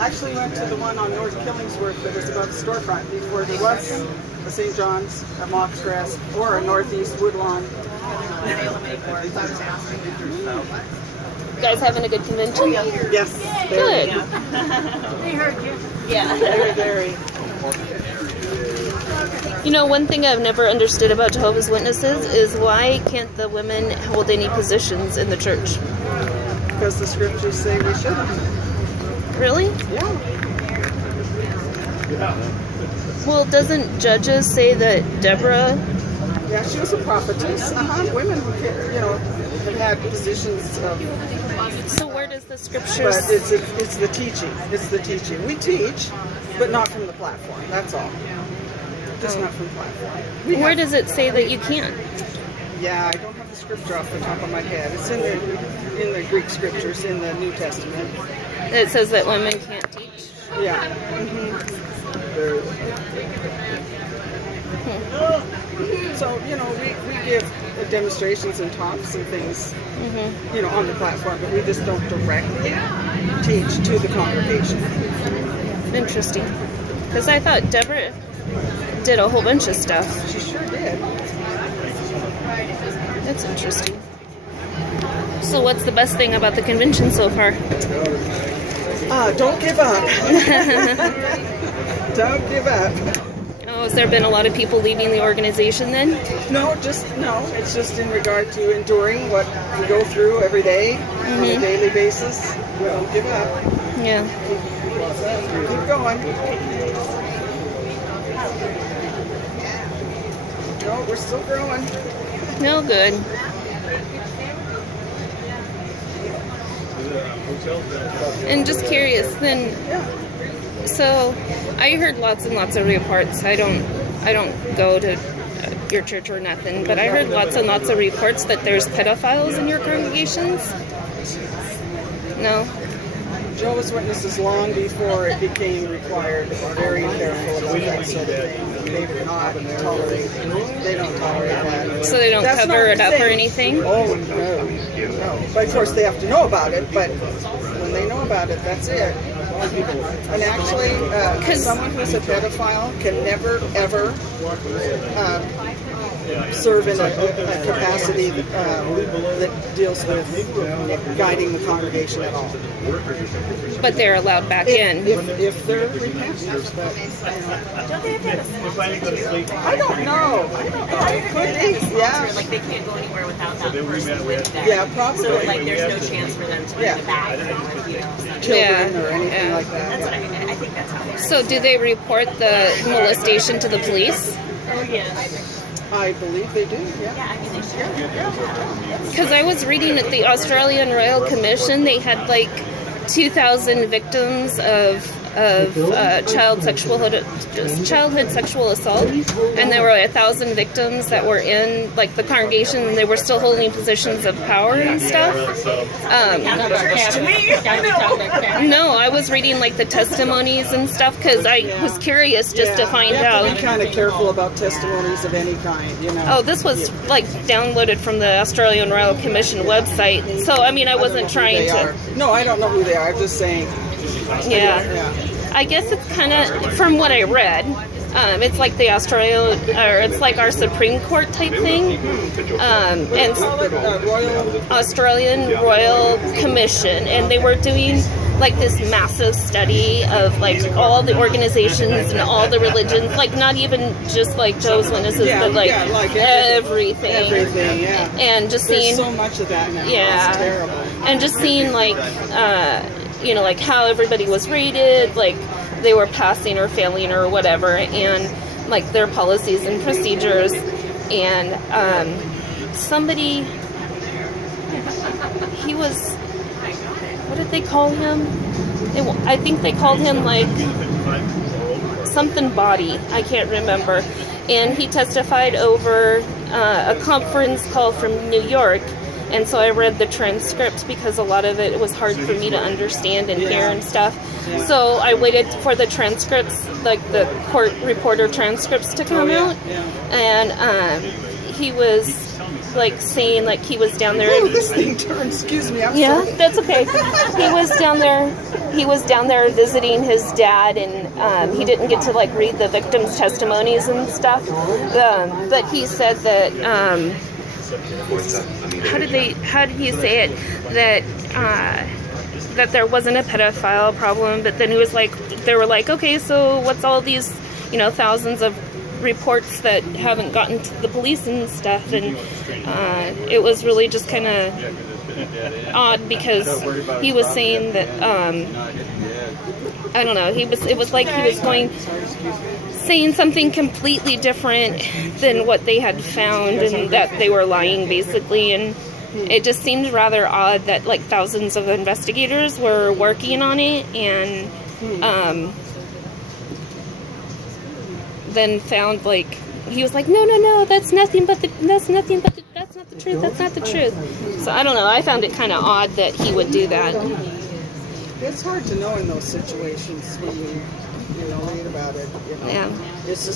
actually went to the one on North Killingsworth that was above the storefront before there was a St. John's, a Mock's Rest, or a Northeast Woodlawn. You guys having a good convention? Yes. Good. They heard you. Yeah. Very. You know, one thing I've never understood about Jehovah's Witnesses is why can't the women hold any positions in the church? Because the scriptures say we shouldn't. Really? Yeah. Well, doesn't Judges say that Deborah... Yeah, she was a prophetess. Women, have had positions of... So where does the scriptures... But it's the teaching. It's the teaching. We teach, but not from the platform. That's all. Just not from the platform. Where does it say that you can't? Yeah, I don't have the scripture off the top of my head. It's in the Greek scriptures in the New Testament. It says that women can't teach. Yeah. So, we give demonstrations and talks and things, on the platform, but we just don't directly teach to the congregation. Interesting. Because I thought Deborah did a whole bunch of stuff. She sure did. That's interesting. So what's the best thing about the convention so far? Don't give up. Don't give up. Oh, has there been a lot of people leaving the organization then? No. It's just in regard to enduring what we go through every day on a daily basis. Don't give up. Yeah. Keep going. No, we're still growing. No, good. And just curious then. So, I heard lots and lots of reports. I don't go to your church or nothing, but I heard lots and lots of reports that there's pedophiles in your congregations. No. Jehovah's Witnesses, long before it became required, were very careful about that sort of thing. They would not tolerate. They don't tolerate that. So they don't cover it up or anything? Oh no. But of course they have to know about it. But when they know about it, that's it. And actually, someone who's a pedophile can never ever serve in a capacity that deals with guiding the congregation at all. But they're allowed back in. If they're repentant. I don't know. It could be. Yeah. Like they can't go anywhere without that person with them. Yeah, probably. So like there's no chance for them to bring it back with children or anything like that. That's what I mean. I think that's how it is. So do they report the molestation to the police? Oh yes. I believe they do, yeah. Yeah, I mean they should. Because I was reading at the Australian Royal Commission, they had like 2,000 victims of childhood sexual assault, and there were 1,000 victims that were in like the congregation, and they were still holding positions of power and stuff. No, I was reading like the testimonies and stuff because I was curious just to find out. You have to be kind of careful about testimonies of any kind, Oh, this was like downloaded from the Australian Royal Commission website, so I mean I wasn't trying to. No, I don't know who they are. I'm just saying. Yeah. I guess it's kind of, from what I read, it's like the it's like our Supreme Court type thing. And Australian Royal Commission, and they were doing like this massive study of like all the organizations and all the religions, like not even just like Jehovah's Witnesses, but like everything. Everything, yeah. And just seeing so much of that now. Yeah. It's terrible. And just seeing like like how everybody was rated, like they were passing or failing or whatever, and like their policies and procedures. And somebody, he was, what did they call him? I think they called him like something body. I can't remember. And he testified over a conference call from New York. And so I read the transcript because a lot of it was hard for me to understand and hear and stuff. So I waited for the transcripts, like the court reporter transcripts to come out. And he was like saying like he was down there. Oh, this thing turned. Excuse me. I'm Yeah, sorry. that's okay. He was down there. He was down there visiting his dad, and he didn't get to like read the victims' testimonies and stuff. But he said that how did he say it? That there wasn't a pedophile problem, but then he was like, they were like, okay, so what's all these, you know, thousands of reports that haven't gotten to the police and stuff? And it was really just kind of odd because he was saying that I don't know, it was like he was saying something completely different than what they had found, and that they were lying basically. And it just seemed rather odd that like thousands of investigators were working on it, and then found like he was like, no, that's not the truth. That's not the truth. So I don't know. I found it kind of odd that he would do that. It's hard to know in those situations when you know, read about it. You know. Yeah. It's just